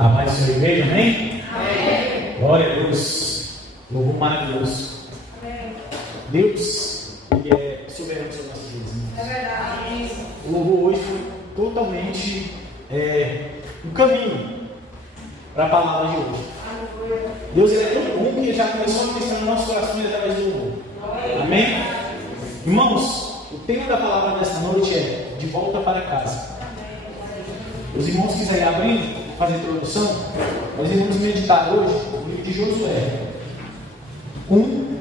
A paz do Senhor, igreja, amém? Amém. Glória a Deus. Louvor maravilhoso. Amém. Deus, Ele é soberano sobre nossas vidas. É verdade. O louvor hoje foi totalmente um caminho para a palavra de hoje. Deus, Ele é tão bom que Ele já começou a ministrar no nosso coração através do louvor. Amém? Irmãos, o tema da palavra desta noite é de volta para casa. Os irmãos quiserem abrir, fazer a introdução, nós iremos meditar hoje no livro de Josué 1,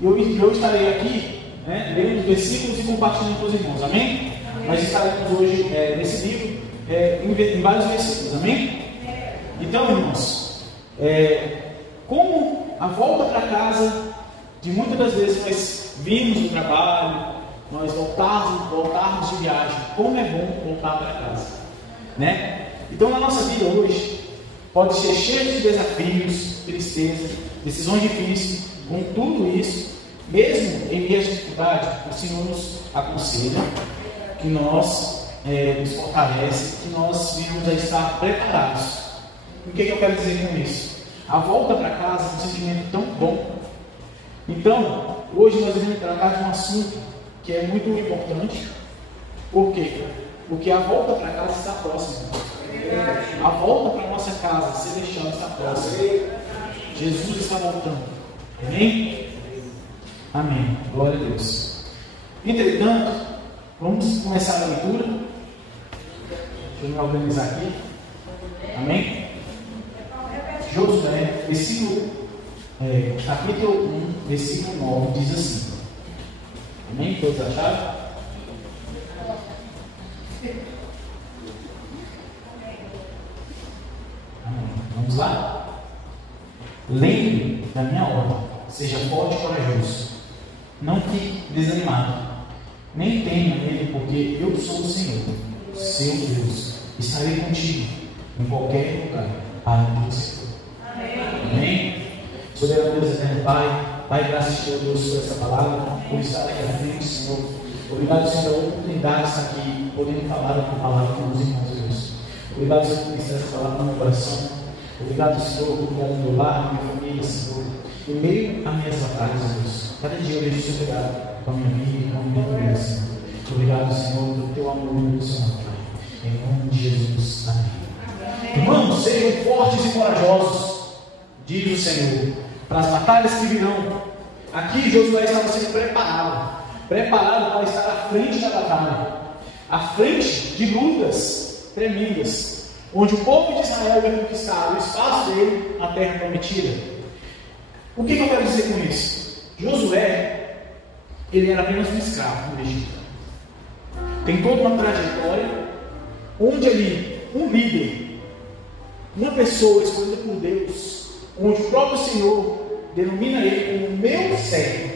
e eu estarei aqui, lendo os versículos e compartilhando com os irmãos, amém? Nós estaremos hoje nesse livro em vários versículos, amém? Então, irmãos, como a volta para casa, de muitas das vezes nós vimos do trabalho, nós voltarmos de viagem, como é bom voltar para casa. Então, na nossa vida hoje, pode ser cheio de desafios, tristeza, decisões difíceis. Com tudo isso, mesmo em meio à dificuldade, o Senhor nos aconselha que nós nos fortalece, que nós venhamos a estar preparados. O que eu quero dizer com isso? A volta para casa é um sentimento tão bom. Então, hoje nós iremos tratar de um assunto que é muito importante. Por quê? Porque a volta para casa está próxima. A volta para a nossa casa celestial está próxima. Jesus está voltando. Amém? Amém. Glória a Deus. Entretanto, vamos começar a leitura. Deixa eu me organizar aqui. Amém? Josué, capítulo 1, versículo 9, diz assim. Amém? Todos acharam? Vamos lá? Lembre da minha ordem, seja forte e corajoso, não fique desanimado, nem tenha medo, porque eu sou o Senhor, seu Deus, estarei contigo em qualquer lugar, para onde você for. Amém? Soberano Deus eterno Pai, graças a Deus por essa palavra, por estar aqui à frente, Senhor. Obrigado, Senhor, pela oportunidade de estar aqui, podendo falar a tua palavra com os irmãos, Deus. Obrigado, Senhor, por ministrar essa palavra no meu coração. Obrigado, Senhor, por cuidar do meu lar, da minha família, Senhor. Em meio a minhas batalhas, Deus. Cada dia eu vejo Senhor obrigado com a minha vida e com a minha família, Senhor. Obrigado, Senhor, pelo teu amor e pelo seu amor, Pai. Em nome de Jesus. Amém. Irmãos, sejam fortes e corajosos, diz o Senhor, para as batalhas que virão. Aqui Josué estava sendo preparado para estar à frente da batalha, à frente de lutas tremendas, onde o povo de Israel vai conquistar o espaço dele na terra prometida. O que eu quero dizer com isso? Josué, ele era apenas um escravo no Egito. Tem toda uma trajetória onde ele, um líder, uma pessoa escolhida por Deus, onde o próprio Senhor denomina ele como meu servo,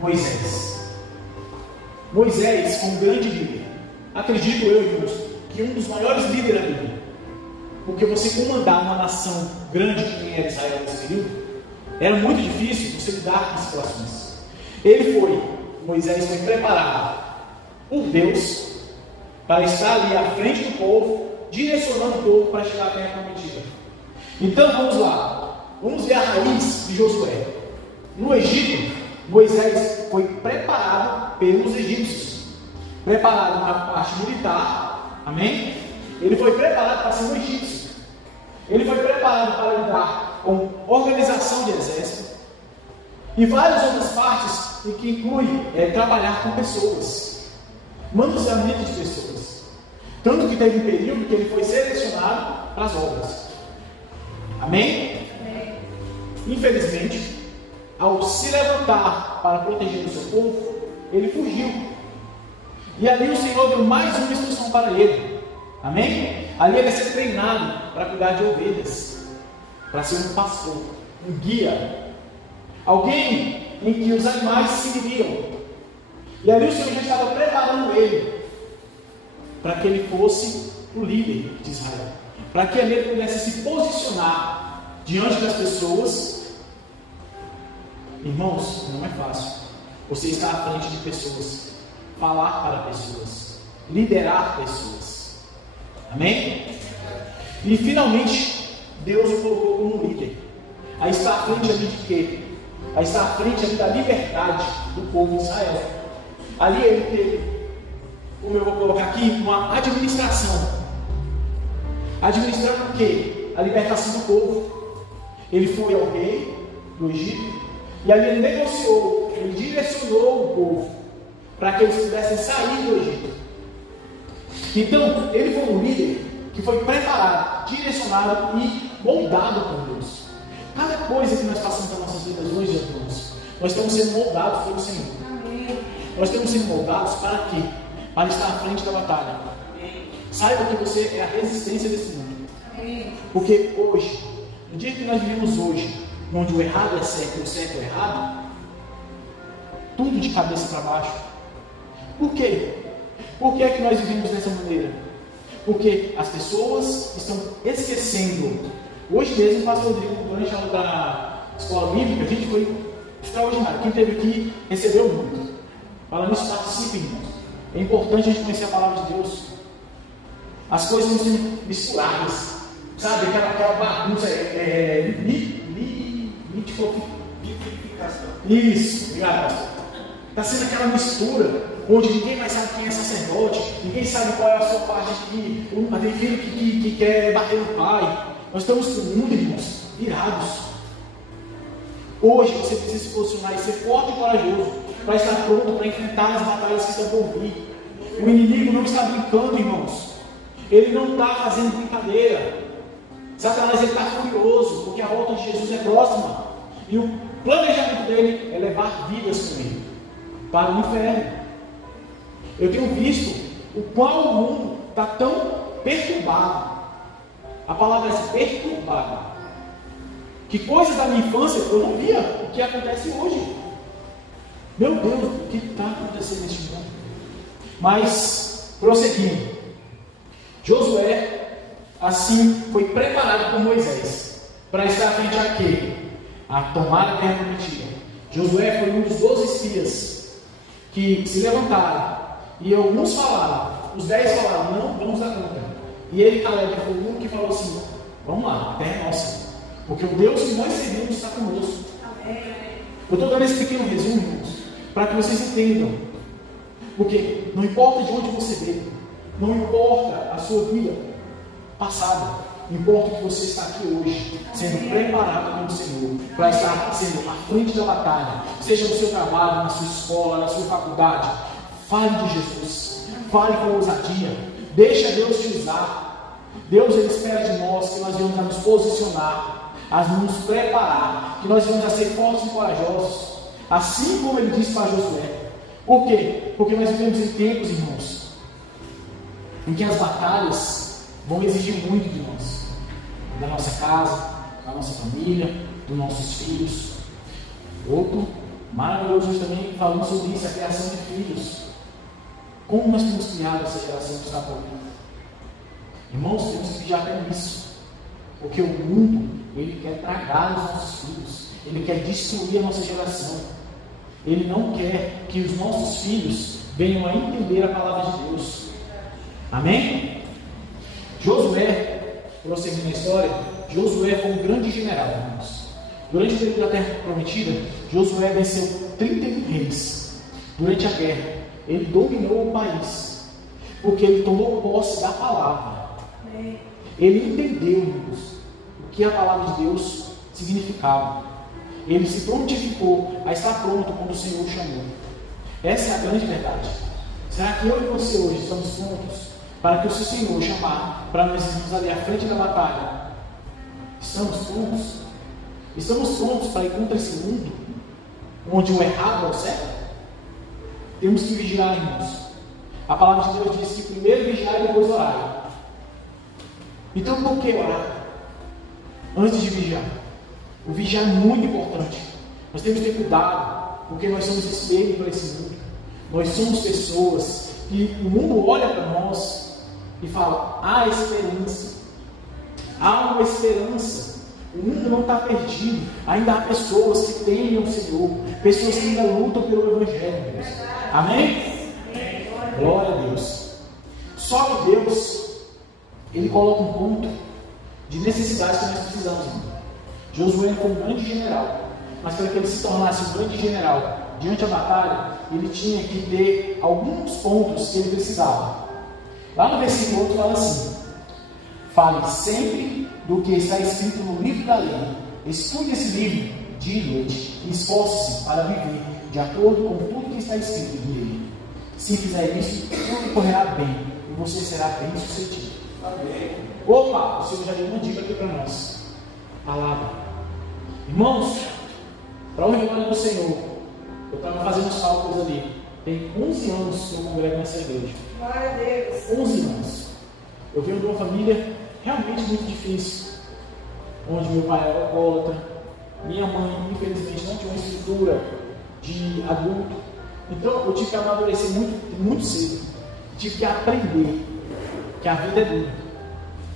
Moisés. Moisés foi um grande líder. Acredito eu, irmãos, que um dos maiores líderes da Bíblia. Porque você comandar uma nação grande que era Israel nesse período, era muito difícil você lidar com situações. Moisés foi preparado por Deus para estar ali à frente do povo, direcionando o povo para chegar à terra prometida. Então vamos lá, vamos ver a raiz de Josué. No Egito, Moisés foi preparado pelos egípcios, preparado na parte militar, amém? Ele foi preparado para ser um egípcio. Ele foi preparado para lidar com organização de exército e várias outras partes, e que inclui trabalhar com pessoas, manuseamento de pessoas. Tanto que teve um período que ele foi selecionado para as obras. Amém? Amém. Infelizmente, ao se levantar para proteger o seu povo, ele fugiu. E ali o Senhor deu mais uma instrução para ele. Amém? Ali ele ia ser treinado para cuidar de ovelhas, para ser um pastor, um guia, alguém em que os animais seguiriam. E ali o Senhor já estava preparando ele para que ele fosse o líder de Israel, para que ele pudesse se posicionar diante das pessoas. Irmãos, não é fácil você estar à frente de pessoas, falar para pessoas, liderar pessoas. Amém? E finalmente, Deus o colocou como líder. Aí está à frente ali de quê? Aí está à frente ali da liberdade do povo de Israel. Ali ele teve, como eu vou colocar aqui, uma administração. Administrando o quê? A libertação do povo. Ele foi ao rei do Egito, e ali ele negociou, ele direcionou o povo para que eles pudessem sair do Egito. Então, ele foi um líder que foi preparado, direcionado e moldado por Deus. Cada coisa que nós passamos nas nossas vidas hoje, irmãos, nós estamos sendo moldados pelo Senhor. Amém. Nós estamos sendo moldados para quê? Para estar à frente da batalha. Amém. Saiba que você é a resistência desse mundo. Amém. Porque hoje, no dia que nós vivemos hoje, onde o errado é certo e o certo é errado, tudo de cabeça para baixo. Por quê? Por que é que nós vivemos dessa maneira? Porque as pessoas estão esquecendo. Hoje mesmo, o pastor Rodrigo, durante a aula da escola bíblica, a gente foi extraordinário. Quem esteve aqui recebeu muito. Falando isso, participe, irmãos. É importante a gente conhecer a palavra de Deus. As coisas não sendo misturadas. Sabe, aquela bagunça Isso, obrigado, pastor. Está sendo aquela mistura, onde ninguém mais sabe quem é sacerdote, ninguém sabe qual é a sua parte aqui. Tem filho que quer bater no pai. Nós estamos com o mundo, irmãos, virados. Hoje você precisa se posicionar e ser forte e corajoso para estar pronto para enfrentar as batalhas que estão por vir. O inimigo não está brincando, irmãos. Ele não está fazendo brincadeira. Satanás está furioso, porque a volta de Jesus é próxima. E o planejamento dele é levar vidas com ele para o inferno. Eu tenho visto o qual o mundo está tão perturbado. A palavra é perturbada. Que coisas da minha infância eu não via o que acontece hoje. Meu Deus, o que está acontecendo neste mundo? Mas, prosseguindo, Josué, assim, foi preparado por Moisés para estar à frente a quê? A tomar a terra prometida. Josué foi um dos 12 espias que se levantaram. E alguns falaram, os 10 falaram, não, vamos dar conta. E ele, Caleb, foi o único que falou assim, vamos lá, a terra é nossa. Porque o Deus que nós servimos está conosco. Amém. Eu estou dando esse pequeno resumo, irmãos, para que vocês entendam. Porque não importa de onde você veio, não importa a sua vida passada, importa que você está aqui hoje, sendo preparado pelo Senhor, para estar sendo à frente da batalha, seja no seu trabalho, na sua escola, na sua faculdade. Fale de Jesus, fale com ousadia, deixa Deus te usar. Deus ele espera de nós que nós venhamos a nos posicionar, a nos preparar, que nós venhamos a ser fortes e corajosos, assim como ele disse para Josué. Por quê? Porque nós vivemos em tempos, irmãos, em que as batalhas vão exigir muito de nós, da nossa casa, da nossa família, dos nossos filhos. Outro maravilhoso também falando sobre isso, a criação de filhos. Como nós temos criado essa geração que está por vir? Irmãos, temos que vigiar até nisso, porque o mundo ele quer tragar os nossos filhos, ele quer destruir a nossa geração. Ele não quer que os nossos filhos venham a entender a palavra de Deus. Amém? Josué, prosseguindo a história, Josué foi um grande general, irmãos. Durante o período da terra prometida, Josué venceu 31 reis. Durante a guerra, ele dominou o país, porque ele tomou posse da palavra. Ele entendeu, irmãos, o que a palavra de Deus significava. Ele se prontificou a estar pronto quando o Senhor o chamou. Essa é a grande verdade. Será que eu e você hoje estamos prontos para que o Senhor chamar, para nós irmos ali à frente da batalha? Estamos prontos? Estamos prontos para ir contra esse mundo, onde o errado é o certo? Temos que vigiar, irmãos. A palavra de Deus diz que primeiro vigiar e depois orar. Então por que orar? Antes de vigiar. O vigiar é muito importante. Nós temos que ter cuidado, porque nós somos espelho para esse mundo. Nós somos pessoas que o mundo olha para nós e fala, há esperança. Há uma esperança. O mundo não está perdido. Ainda há pessoas que temem o Senhor, pessoas que ainda lutam pelo Evangelho. Deus. Amém? Glória a Deus. Só que Deus, Ele coloca um ponto de necessidades que nós precisamos. Josué foi um grande general, mas para que ele se tornasse um grande general diante da batalha, ele tinha que ter alguns pontos que ele precisava. Lá no versículo 8 fala assim: fale sempre do que está escrito no livro da lei, estude esse livro dia e noite, e esforce-se para viver de acordo com tudo que está escrito nele. Se fizer isso, tudo correrá bem e você será bem sucedido. Amém. Opa, o Senhor já deu uma dica aqui para nós. Palavra. Irmãos, para o rebanho do Senhor, eu estava fazendo os cálculos ali. Tem 11 anos que eu congrego nessa igreja. Glória a Deus. 11 anos. Eu venho de uma família realmente muito difícil, onde meu pai era alcoólatra, minha mãe, infelizmente, não tinha uma estrutura de adulto. Então, eu tive que amadurecer muito cedo. Tive que aprender que a vida é dura.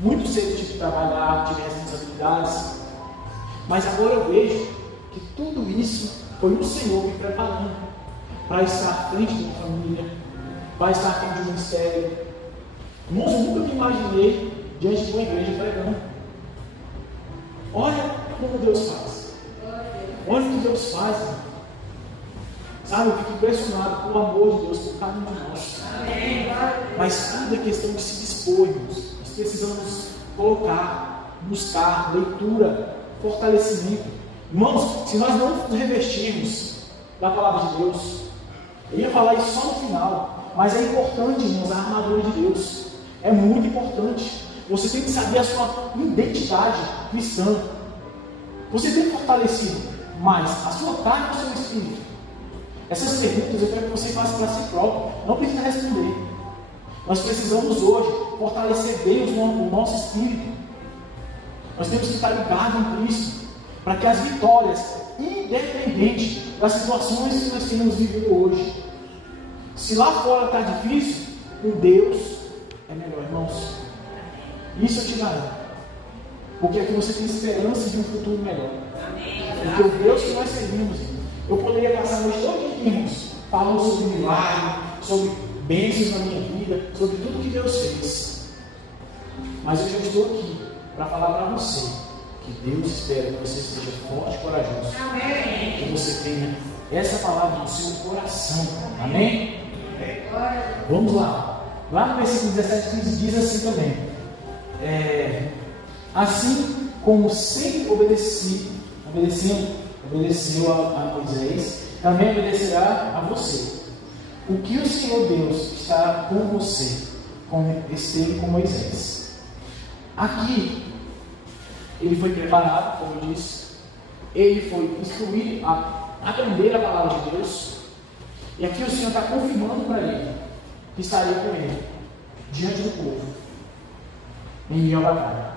Muito cedo eu tive que trabalhar, tive responsabilidades. Mas agora eu vejo que tudo isso foi o Senhor me preparando para estar à frente de uma família, para estar à frente de um ministério. Irmãos, eu nunca me imaginei diante de uma igreja pregando. Olha como Deus faz. Olha o que Deus faz. Sabe, eu fico impressionado com o amor de Deus, por cada um de nós. Mas tudo é questão de se dispor, irmãos. Nós precisamos colocar, buscar leitura, fortalecimento. Irmãos, se nós não nos revestirmos da palavra de Deus, eu ia falar isso só no final, mas é importante, irmãos, a armadura de Deus. É muito importante. Você tem que saber a sua identidade cristã. Você tem fortalecido mais a sua carne ou o seu espírito? Essas perguntas eu quero que você faça para si próprio. Não precisa responder. Nós precisamos hoje fortalecer bem o nosso espírito. Nós temos que estar ligados em Cristo, para que as vitórias, independente das situações que nós temos vivido hoje, se lá fora está difícil, com Deus é melhor, irmãos. Isso eu te garanto. Porque aqui você tem esperança de um futuro melhor. Porque o Deus que nós servimos, eu poderia passar a noite toda aqui, irmãos, falando sobre milagre, sobre bênçãos na minha vida, sobre tudo que Deus fez. Mas eu já estou aqui para falar para você que Deus espera que você esteja forte e corajoso. Amém. Que você tenha essa palavra no seu coração. Amém? Vamos lá. Lá no versículo 17:15 diz assim também: assim como sempre obedeceu a Moisés, também obedecerá a você. O que o Senhor Deus está com você, como esteve com Moisés. Aqui, ele foi preparado, como eu disse, ele foi instruído a aprender a palavra de Deus, e aqui o Senhor está confirmando para ele que estaria com ele, diante do povo, em meio à batalha.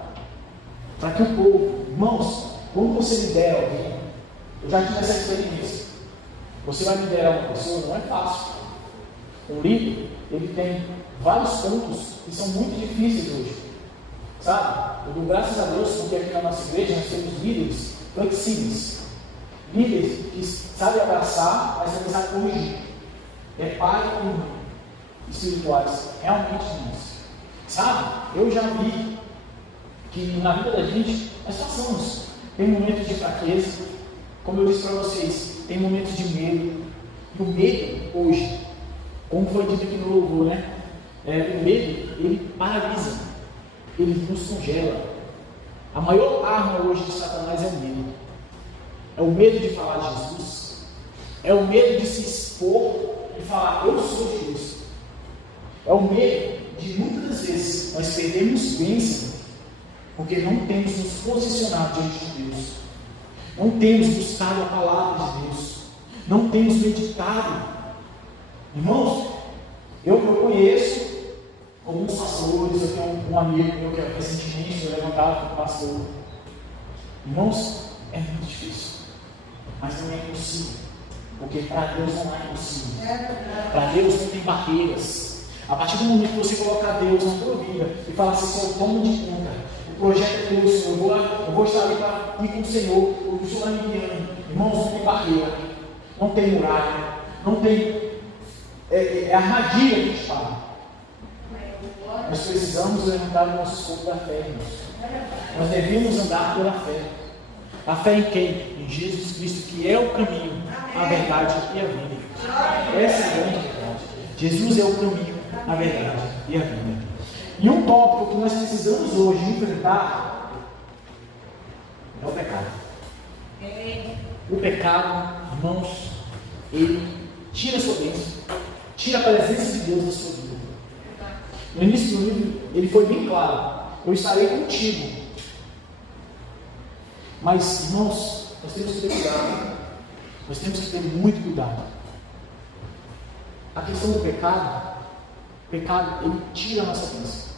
Para que o povo, irmãos, quando você lidera alguém, eu já tive essa experiência. Você vai liderar uma pessoa, não é fácil. Um líder, ele tem vários pontos que são muito difíceis hoje. Sabe? Eu dou graças a Deus porque aqui na nossa igreja nós temos líderes flexíveis. Líderes que sabem abraçar, mas também sabem corrigir. É pai e mãe espirituais. Realmente isso. Sabe? Eu já vi que na vida da gente nós passamos. Tem momentos de fraqueza. Como eu disse para vocês, tem momentos de medo. E o medo hoje, como foi dito aqui no louvor, né? O medo, ele paralisa, ele nos congela. A maior arma hoje de Satanás é o medo. É o medo de falar de Jesus. É o medo de se expor e falar, eu sou de Jesus. É o medo de muitas vezes nós perdemos bênção porque não temos nos posicionado diante de Deus. Não temos buscado a palavra de Deus. Não temos meditado. Irmãos, eu conheço alguns pastores, eu tenho um amigo meu que recentemente foi levantado como pastor. Irmãos, é muito difícil, mas não é impossível, porque para Deus não é impossível. Para Deus não tem barreiras. A partir do momento que você colocar Deus na tua vida e falar assim, Senhor, toma de conta, o projeto é teu, Senhor, eu vou estar ali para ir com o Senhor, o Senhor vai me guiando. Irmãos, não tem barreira, não tem muralha, não tem armadilha que te fala. Nós precisamos levantar o nosso escopo da fé, irmãos. Nós devemos andar pela fé. A fé em quem? Em Jesus Cristo, que é o caminho, a verdade e a vida. Essa é a grande verdade. Jesus é o caminho, a verdade e a vida. E um tópico que nós precisamos hoje enfrentar é o pecado. O pecado, irmãos, ele tira a sua bênção, tira a presença de Deus da sua vida. No início do livro, ele foi bem claro: eu estarei contigo. Mas, irmãos, nós temos que ter cuidado. Nós temos que ter muito cuidado. A questão do pecado, o pecado, ele tira a nossa bênção.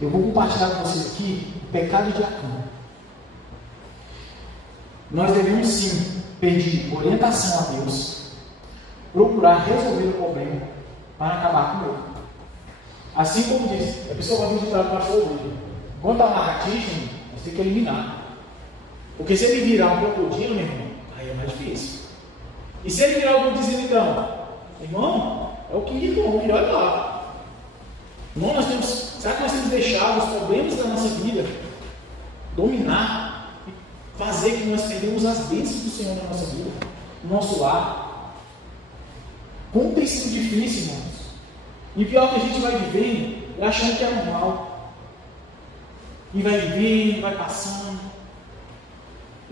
Eu vou compartilhar com vocês aqui o pecado de Acã. Nós devemos sim pedir orientação a Deus, procurar resolver o problema para acabar com ele. Assim como diz, a pessoa vai vir para o pastor dele. Quando está uma lagartixa, nós temos que eliminar. Porque se ele virar um crocodilo, meu irmão, aí é mais difícil. E se ele virar algum desilitão, irmão, é o que irmão, e olha lá. Irmão, nós temos, será que nós temos deixado os problemas da nossa vida dominar e fazer que nós perdemos as bênçãos do Senhor na nossa vida, no nosso lar? Como tem sido difícil, irmãos. E pior que a gente vai vivendo, achando que é normal. E vai vivendo, vai passando.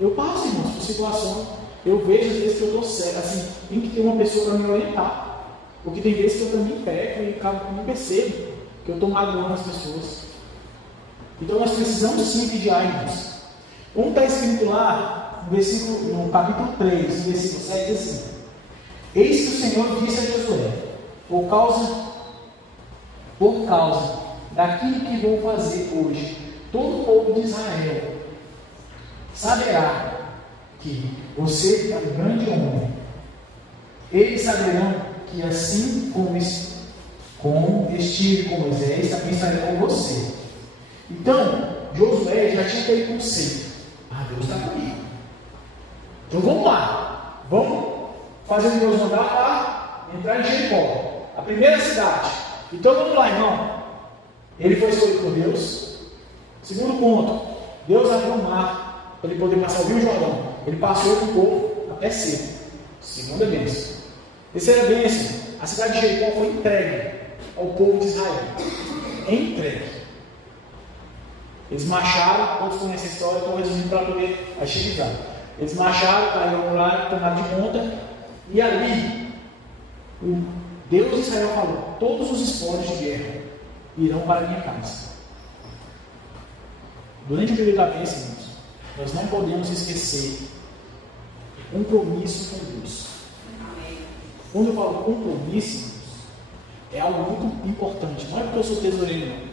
Eu passo, irmãos, por situação. Eu vejo às vezes que eu estou certo. Assim, tem que ter uma pessoa para me orientar. Porque tem vezes que eu também peco e não percebo que eu estou magoando as pessoas. Então nós precisamos sim pedir a Deus. Como está escrito lá no capítulo 3, no versículo 7, diz assim: eis que o Senhor disse a Josué: por causa daquilo que vou fazer hoje, todo o povo de Israel saberá que você é um grande homem. Eles saberão que assim como estive com Moisés, também estarei com você. Então, Josué já tinha aquele conceito: Deus está comigo. Então vamos lá, vamos fazer o Deus mandar para entrar em Jericó, a primeira cidade. Então vamos lá, irmão. Ele foi escolhido por Deus. Segundo ponto, Deus abriu o mar para ele poder passar o Rio Jordão. Ele passou com o povo até seco. Segunda bênção. Terceira bênção: a cidade de Jericó foi entregue ao povo de Israel. Entregue. Eles marcharam, todos conhecem a história, estão resumindo para poder agilizar. Eles marcharam, caíram lá, tomaram de conta, e ali o Deus de Israel falou: todos os espólios de guerra irão para a minha casa. Durante o período da bênção, irmãos, nós não podemos esquecer o compromisso com Deus. Quando eu falo compromisso, é algo muito importante. Não é porque eu sou tesoureiro, não.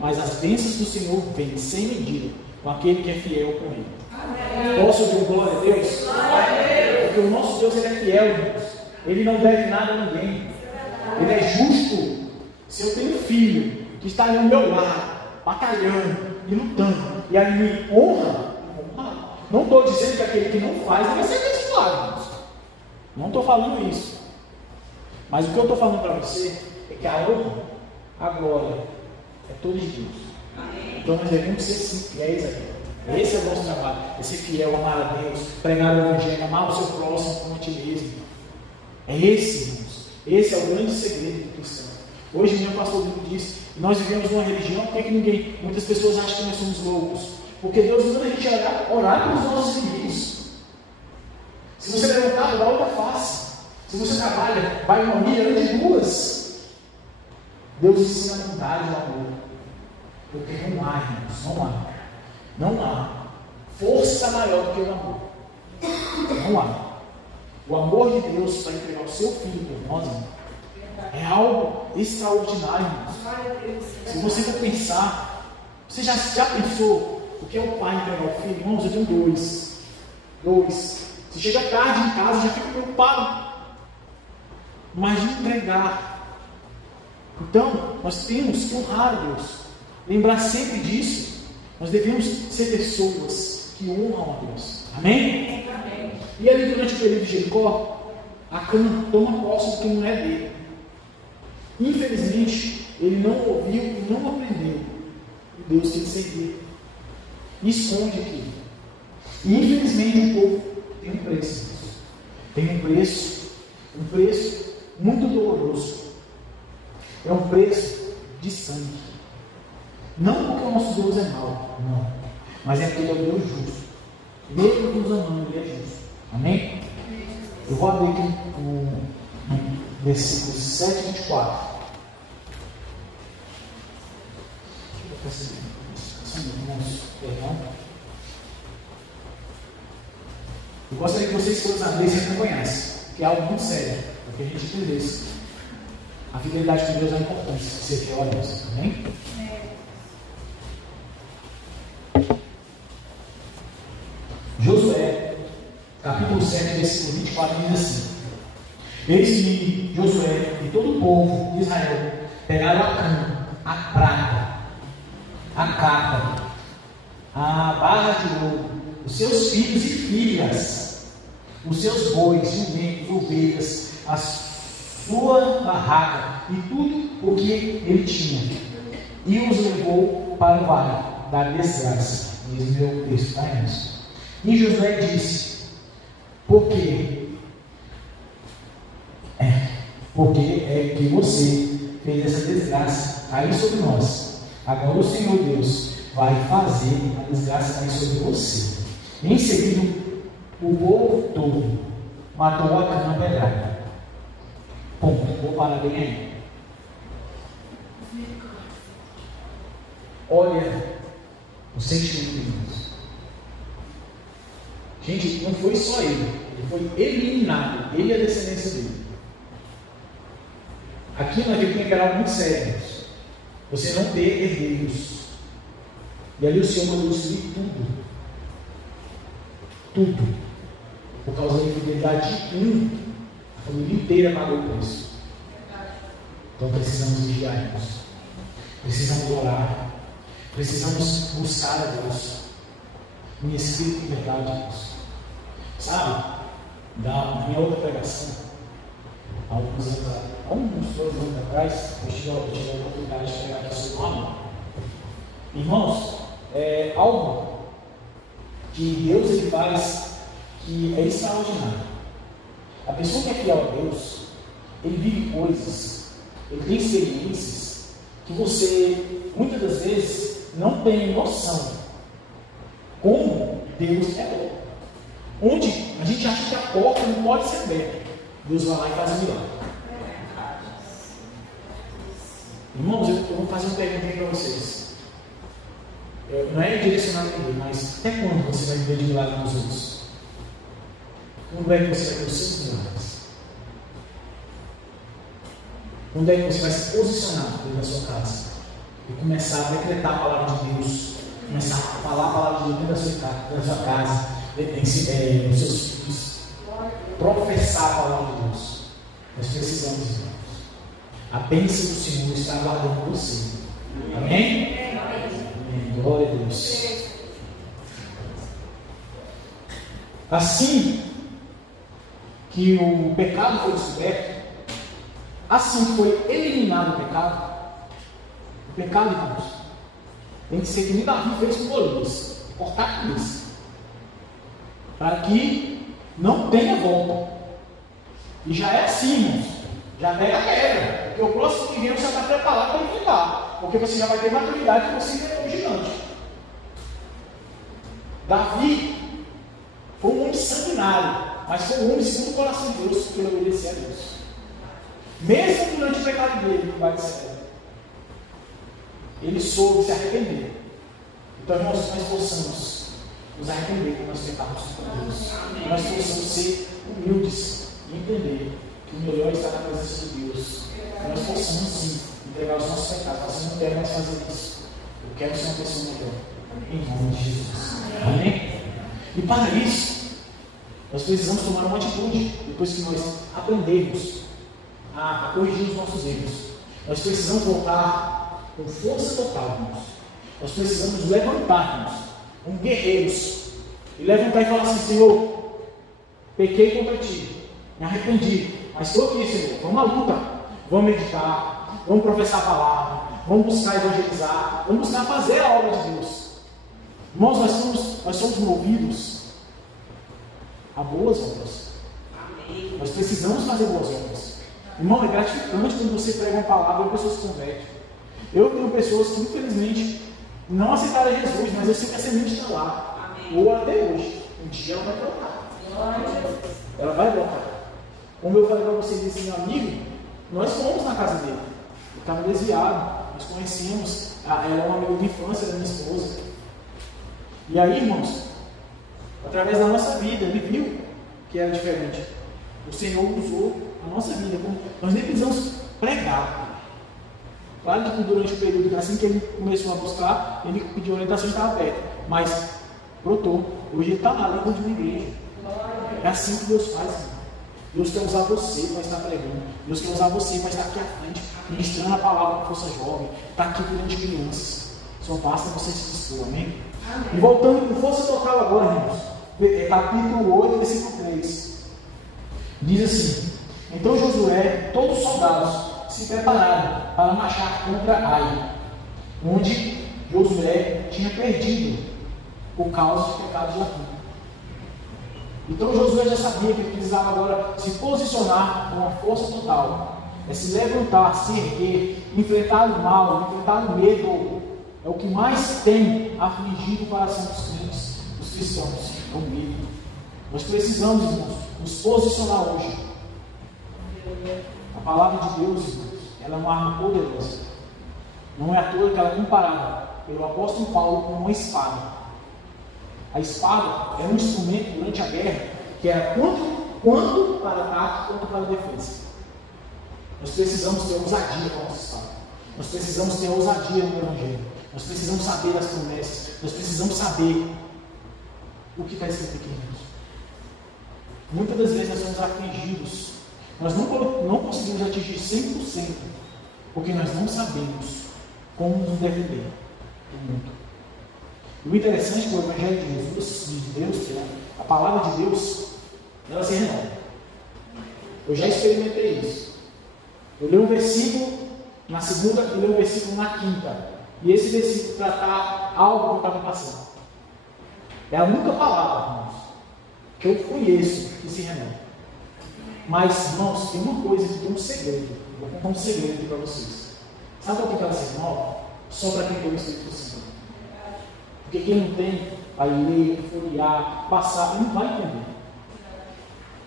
Mas as bênçãos do Senhor vêm sem medida com aquele que é fiel com Ele. Amém. Posso ouvir glória a Deus? Porque o nosso Deus, Ele é fiel, irmãos. Ele não deve nada a ninguém. Ele é justo. Se eu tenho um filho que está ali ao meu lado, batalhando e lutando, e aí me honra, não estou dizendo que aquele que não faz vai ser abençoado, irmãos. Não estou falando isso. Mas o que eu estou falando para você é que a honra, a glória, é todo de Deus. Amém. Então nós devemos ser sim fiéis a Deus. Esse é o nosso trabalho. É ser fiel, amar a Deus, pregar o Evangelho, amar o seu próximo como a ti mesmo. É esse, irmãos. Esse é o grande segredo do cristão. Hoje em dia o pastor Bruno disse: nós vivemos numa religião que muitas pessoas acham que nós somos loucos. Porque Deus manda a gente orar pelos nossos inimigos. Se você levantar, dá outra face. Se você trabalha, vai uma milha de duas. Deus ensina a bondade e o amor. Porque não há, irmãos, não há força maior do que o amor. Não há. O amor de Deus para entregar o seu filho por nós, irmãos, é algo extraordinário, irmãos. Se você for pensar, você já pensou o que é o pai entregar o filho? Irmãos, eu tenho dois. Se chega tarde em casa, já fica preocupado. Mas de entregar. Então, nós temos que honrar a Deus. Lembrar sempre disso. Nós devemos ser pessoas que honram a Deus. Amém? Amém. E ali durante o período de Jericó, Acã toma posse do que não é dele. Infelizmente, ele não ouviu e não aprendeu o Deus que ele servia. Esconde aqui. E infelizmente o povo tem um preço. Tem um preço muito doloroso. É um preço de sangue. Não porque o nosso Deus é mau, não. Mas é porque ele é o Deus justo. Mesmo nos amando, ele é justo. Amém? Eu vou abrir aqui o versículo 7 e 24. Perdão. Eu gostaria que vocês todos abrissem e acompanhassem, que é algo muito sério, para que a gente entendesse. A fidelidade com Deus é importante, ser fiel a Deus. Amém? Josué, capítulo 7, versículo 24, diz assim: Eis que Josué e todo o povo de Israel pegaram a cana, a prata, a capa, a barra de ouro, os seus filhos e filhas, os seus bois, jumentos, ovelhas, a sua barraca e tudo o que ele tinha, e os levou para o vale da desgraça. Diz meu texto, está isso. E Josué disse: porque é que você fez essa desgraça cair sobre nós. Agora o Senhor Deus vai fazer a desgraça cair sobre você. Em seguida, o povo todo matou a cana pedrada. Ponto. Vou parar bem aí. Olha o sentimento de Deus. Gente, não foi só ele foi eliminado, ele e a descendência dele. Aqui nós temos que pegar algo muito sério. Você não ter herdeiros. E ali o Senhor mandou destruir tudo. Tudo. Por causa da infidelidade de um, a família inteira pagou por isso. Então precisamos vigiar isso. Precisamos orar. Precisamos buscar a Deus. Em espírito e verdade, Deus. Sabe? Na minha outra pregação, há alguns dois anos atrás, eu tive a oportunidade de pregar aqui sobre o amor. Irmãos, é algo que Deus ele faz que é extraordinário. A pessoa que é fiel a Deus, ele vive coisas, ele tem experiências que você, muitas das vezes, não tem noção como Deus é bom. Onde a gente acha que a porta não pode ser aberta, Deus vai lá e faz um milagre. Irmãos, eu vou fazer uma pergunta aqui para vocês. Não é direcionado a ninguém, mas até quando você vai viver de milagre nos outros? Quando é que você vai ter os seus milagres? Quando é que você vai se posicionar dentro da sua casa e começar a decretar a palavra de Deus, começar a falar a palavra de Deus dentro da sua casa, nos seus filhos, professar a palavra de Deus? Nós precisamos, irmãos. A bênção do Senhor está aguardando você. Amém? Amém. Glória a Deus. Assim que o pecado foi descoberto, assim que foi eliminado o pecado, irmãos, tem que ser que nem Davi fez com Golias, cortar a cabeça, para que não tenha volta. E já é assim, irmãos, já pega a quebra, porque o próximo que vem você está preparado para enfrentar, porque você já vai ter maturidade que você enfrentou o gigante. Davi foi um homem sanguinário, mas foi um homem segundo o coração de Deus, porque ele obedecia a Deus. Mesmo durante o pecado dele, no Vale de Céu, ele soube se arrepender. Então, irmãos, nós possamos nos arrepender quando nós pecarmos com Deus. Que nós possamos ser humildes e entender que o melhor está na presença de Deus. Que nós possamos, sim, entregar os nossos pecados. Você não quer mais fazer isso. Eu quero ser uma pessoa melhor. Em nome de Jesus. Amém? E para isso, nós precisamos tomar uma atitude, depois que nós aprendermos a corrigir os nossos erros. Nós precisamos voltar com força total, irmãos. Nós precisamos levantar-nos como guerreiros e levantar e falar assim: Senhor, pequei contra ti, me arrependi, mas estou aqui, Senhor, vamos à luta, vamos meditar, vamos professar a palavra, vamos buscar evangelizar, vamos buscar fazer a obra de Deus. Irmãos, nós somos movidos a boas obras. Amém. Nós precisamos fazer boas obras. Irmão, é gratificante quando você prega uma palavra e a pessoa se converte. Eu tenho pessoas que, infelizmente, não aceitaram Jesus, mas eu sei que a semente está lá. Amém. Ou até hoje. Um dia ela vai voltar. Ela vai voltar. Como eu falei para vocês, esse meu amigo, nós fomos na casa dele. Ele estava desviado. Nós conhecemos. Ela é um amigo de infância da minha esposa. E aí, irmãos, através da nossa vida, ele viu que era diferente. O Senhor usou a nossa vida. Nós nem precisamos pregar. Claro que durante o período assim que ele começou a buscar, ele pediu orientação e estava perto. Mas brotou. Hoje ele está lá dentro de uma igreja. É assim que Deus faz. Irmão. Deus quer usar você para estar pregando. Deus quer usar você para estar aqui à frente, ministrando a palavra para a força jovem. Está aqui cuidando de crianças. Só basta você se dispor, amém? Amém. E voltando com força total agora, irmãos. Capítulo 8, versículo 3. Diz assim: então Josué, todos os soldados, se prepararam para marchar contra Ai, onde Josué tinha perdido por causa dos pecados de Acã. Então Josué já sabia que ele precisava agora se posicionar com uma força total, se levantar, se erguer, enfrentar o mal, enfrentar o medo. É o que mais tem afligido o coração dos crentes, dos cristãos, é o medo. Nós precisamos, irmãos, nos posicionar hoje. A palavra de Deus, irmãos, ela é uma arma poderosa. Não é à toa que ela é comparada pelo apóstolo Paulo com uma espada. A espada é um instrumento durante a guerra que era quanto para ataque, quanto para defesa. Nós precisamos ter ousadia com a nossa espada. Nós precisamos ter ousadia no Evangelho. Nós precisamos saber das promessas. Nós precisamos saber o que está escrito aqui, irmãos. Muitas das vezes nós somos afligidos. Nós não conseguimos atingir 100%, porque nós não sabemos como nos defender do mundo. E o interessante é que o Evangelho de Jesus, de Deus, que é a palavra de Deus, ela se renova. Eu já experimentei isso. Eu leio um versículo na segunda e leio um versículo na quinta. E esse versículo tratar algo que eu estava passando. É a única palavra, irmãos, que eu conheço que se renova. Mas, irmãos, tem uma coisa que tem um segredo. Vou contar um segredo aqui para vocês. Sabe por que ela se renova? Só para quem tem o Espírito Santo. Porque quem não tem, vai ler, folhear, passar, não vai entender.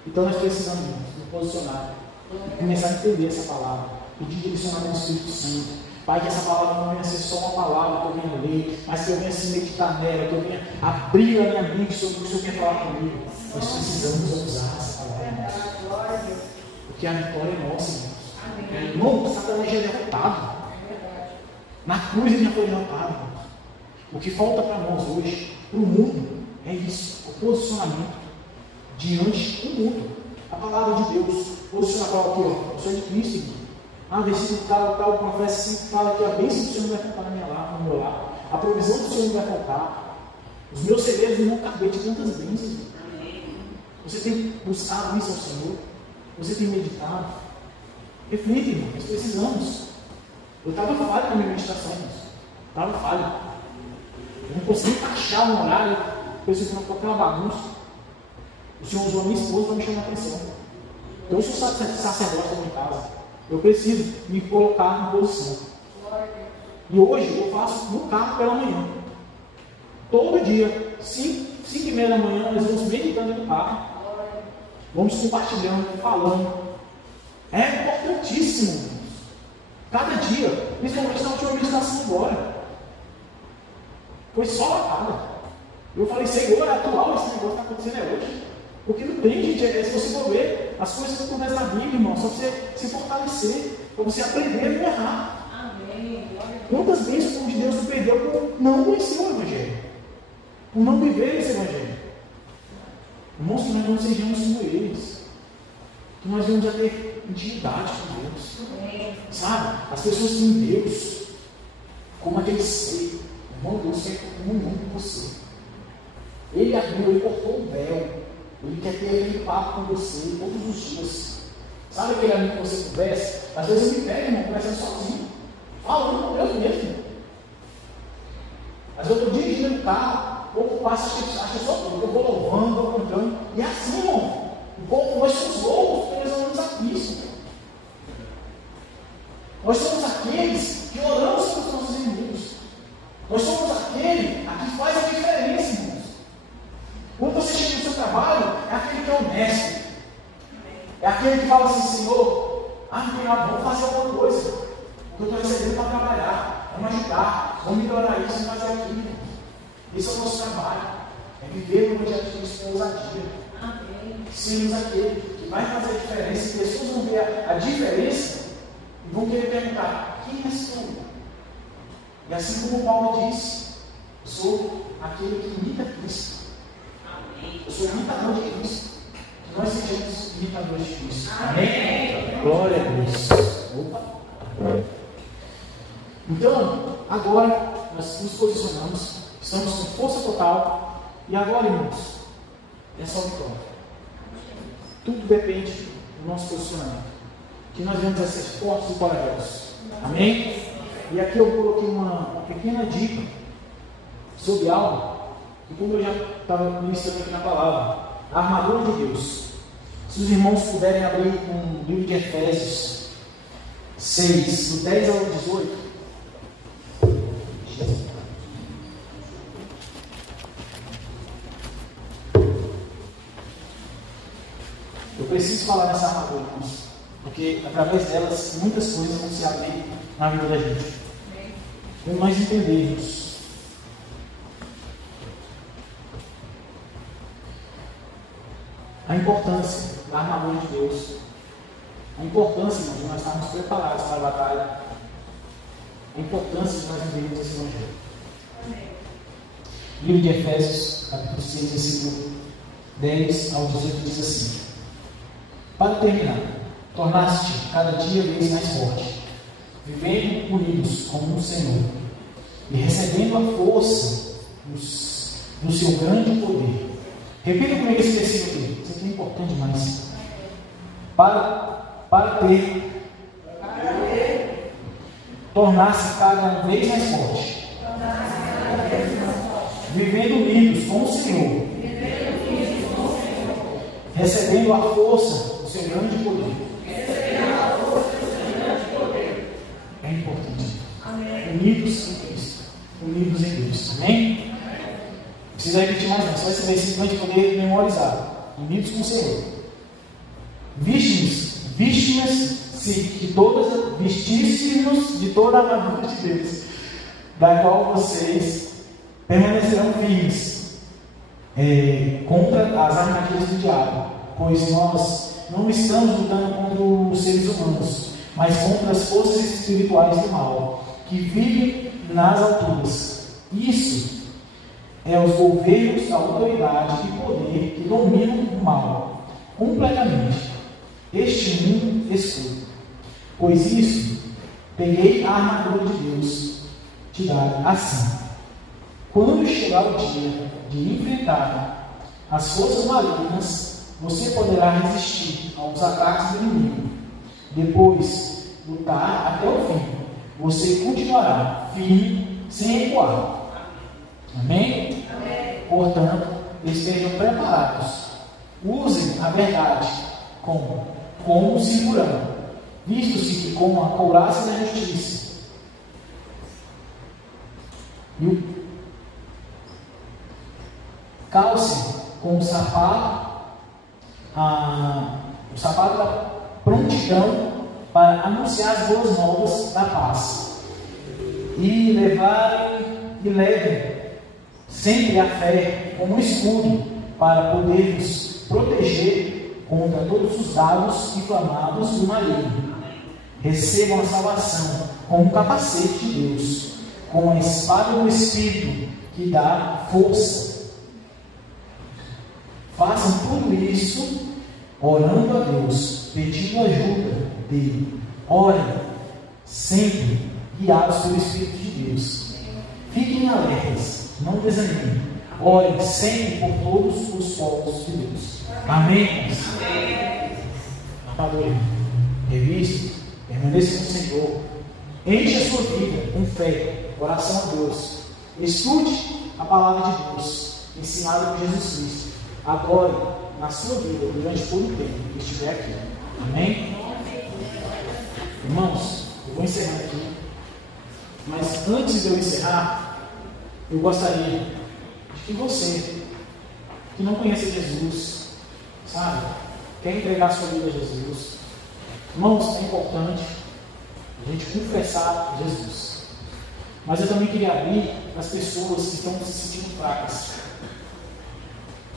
Então nós precisamos, irmãos, nos posicionar e começar a entender essa palavra. Pedir direcionamento do Espírito Santo. Pai, que essa palavra não venha ser só uma palavra que eu venha ler, mas que eu venha se meditar nela, que eu venha abrir a minha mente sobre o que o Senhor quer falar comigo. Nós precisamos usar essa palavra. Porque a vitória é nossa, irmãos. Irmão, Satanás já é derrotado. Na cruz ele já foi derrotado, irmãos. O que falta para nós hoje, para o mundo, é isso: o posicionamento diante do mundo. A palavra de Deus. Posicionar para o que? Eu sou de Cristo, irmão. Versículo tal, profeta sempre fala que a bênção do Senhor vai faltar no meu lar. A provisão do Senhor vai faltar. Os meus celeiros não vão caber de tantas bênçãos. Você tem buscado isso ao Senhor? Você tem meditado? Reflita, irmão, nós precisamos. Eu estava falho com a minha meditação, estava falho. Eu não consegui encaixar um horário, pensei que não ficou aquela bagunça. O Senhor usou a minha esposa para me chamar a atenção. Então eu sou sacerdote da minha casa. Eu preciso me colocar em posição. E hoje eu faço no carro pela manhã. Todo dia, 5h30 da manhã, nós vamos meditando no carro. Vamos compartilhando, falando. É importantíssimo, irmãos. Cada dia, principalmente na última meditação agora. Foi só lapada. Eu falei, Senhor, é atual esse negócio que está acontecendo hoje. Porque não tem, gente, se você for ver, as coisas que acontecem na Bíblia, irmão, só para você se fortalecer, para você aprender a não errar. Amém. Quantas bênçãos de Deus você perdeu por não conhecer o Evangelho, por não viver esse Evangelho? Irmãos, que nós não sejamos como eles, que nós venhamos a ter intimidade com Deus. Sabe? As pessoas têm Deus como aquele ser. Irmão, Deus quer comunhão com você. Ele abriu, ele cortou o véu. Ele quer ter aquele papo com você todos os dias. Sabe aquele amigo que você conversa? Às vezes eu me pego, irmão, conversando sozinho. falando com Deus mesmo. Mas eu estou dirigindo o carro, o povo passa, acha só tudo, eu vou louvando, vou cantando. E é assim, irmão, o povo, nós somos loucos porque nós amamos a Cristo. Nós somos aqueles que oramos pelos nossos inimigos. Nós somos aquele a que faz a diferença, irmãos. Quando você chega no seu trabalho, é aquele que é honesto. É aquele que fala assim, Senhor, não tem nada, vamos fazer alguma coisa. Eu estou recebendo para trabalhar, vamos ajudar, vamos melhorar isso e fazer aquilo. Esse é o nosso trabalho. É viver no dia a dia com ousadia. Sermos aquele que vai fazer a diferença. As pessoas vão ver a diferença e vão querer perguntar, quem és tu? E assim como Paulo disse, eu sou aquele que imita Cristo. Eu sou imitador de Cristo. Que nós sejamos imitadores de Cristo. Amém? Glória a Deus. Opa. Então, agora nós nos posicionamos, estamos com força total. E agora, irmãos, é só vitória. Tudo depende do nosso posicionamento. Que nós venhamos a ser fortes e corajosos. Amém? E aqui eu coloquei uma pequena dica sobre algo que, como eu já estava ministrando aqui na palavra, a armadura de Deus. Se os irmãos puderem abrir com o livro de Efésios 6, do 10 ao 18. Eu preciso falar nessa armadura, irmãos, porque através delas muitas coisas vão se abrir na vida da gente. Para nós entendermos a importância da armadura de Deus, a importância, irmãos, de nós estarmos preparados para a batalha, a importância de nós vivermos esse evangelho. Livro de Efésios, capítulo 6, versículo 10 ao 18 diz assim: para terminar, tornaste cada dia vez mais forte, vivendo unidos como um Senhor, e recebendo a força do seu grande poder. Repita comigo esse versículo aqui, isso aqui é importante demais. Para ter, tornar-se cada vez mais forte, vivendo unidos com o Senhor, recebendo a força do seu grande poder. É importante. Unidos em Cristo. Unidos em Deus. Amém? Não precisa repetir mais não. Só esse versículo a gente poder memorizar. Unidos com o Senhor. Vestíssemos de toda a armadura de Deus, da qual vocês permanecerão firmes contra as armadilhas do diabo, pois nós não estamos lutando contra os seres humanos, mas contra as forças espirituais do mal, que vivem nas alturas. Isso é os governos, a autoridade e poder que dominam o mal completamente este mundo escuro. Pois isso, peguei a armadura de Deus, te dar assim. Quando chegar o dia de enfrentar as forças malignas, você poderá resistir aos ataques do inimigo. Depois, lutar até o fim. Você continuará firme, sem recuar. Amém? Amém. Portanto, estejam preparados. Usem a verdade como cinturão, visto-se que com a couraça da justiça. E o calcem com o sapato da prontidão para anunciar as boas novas da paz. E levem sempre a fé como escudo para poder nos proteger contra todos os dados inflamados do maligno. Recebam a salvação como um capacete de Deus, com a espada do Espírito que dá força. Façam tudo isso orando a Deus, pedindo ajuda dele. Orem sempre guiados pelo Espírito de Deus. Fiquem alertas, não desanimem. Orem sempre por todos os povos de Deus. Amém? Amém. Revista, permaneça com o Senhor. Enche a sua vida com fé, oração a Deus. Estude a palavra de Deus, ensinada por Jesus Cristo. Adore na sua vida durante todo o tempo que estiver aqui. Amém? Irmãos, eu vou encerrar aqui. Mas antes de eu encerrar, eu gostaria de que você, que não conhece Jesus, sabe, quer entregar sua vida a Jesus. Irmãos, é importante a gente confessar Jesus. Mas eu também queria abrir para as pessoas que estão se sentindo fracas,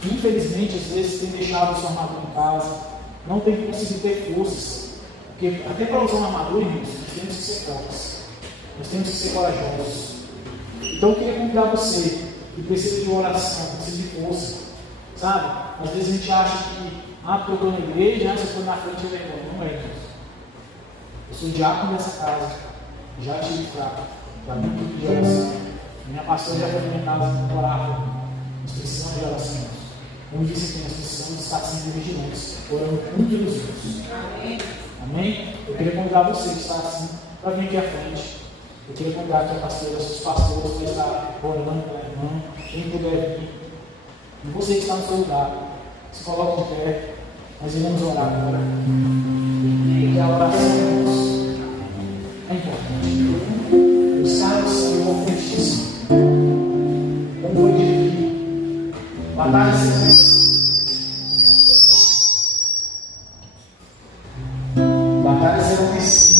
que infelizmente às vezes têm deixado sua armadura em casa, não têm conseguido ter forças. Porque até para usar uma armadura, irmãos, nós temos que ser fortes, nós temos que ser corajosos. Então eu queria convidar você que precisa de oração, precisa de força, sabe? Às vezes a gente acha que, porque eu estou na igreja, se eu for na frente eu venho. Não é, irmãos. Eu sou diácono dessa casa, já tive fraco, já vi tudo de oração. Minha pastora já foi na minha casa orava. Nós precisamos de oração. Como disse aqui, nós precisamos estar sempre vigilantes, orando um pelos outros. Amém? Eu queria convidar você que está assim para vir aqui à frente. Eu queria convidar aqui a pastora, os pastores para estar orando pela irmã, quem puder vir. E você que está no seu lugar, se coloque de pé, nós iremos orar agora. Porque a oração, irmãos, é importante. Buscar o Senhor fortíssimo. Como foi dito aqui, batalha sem vez. Batalhas serão vencidas.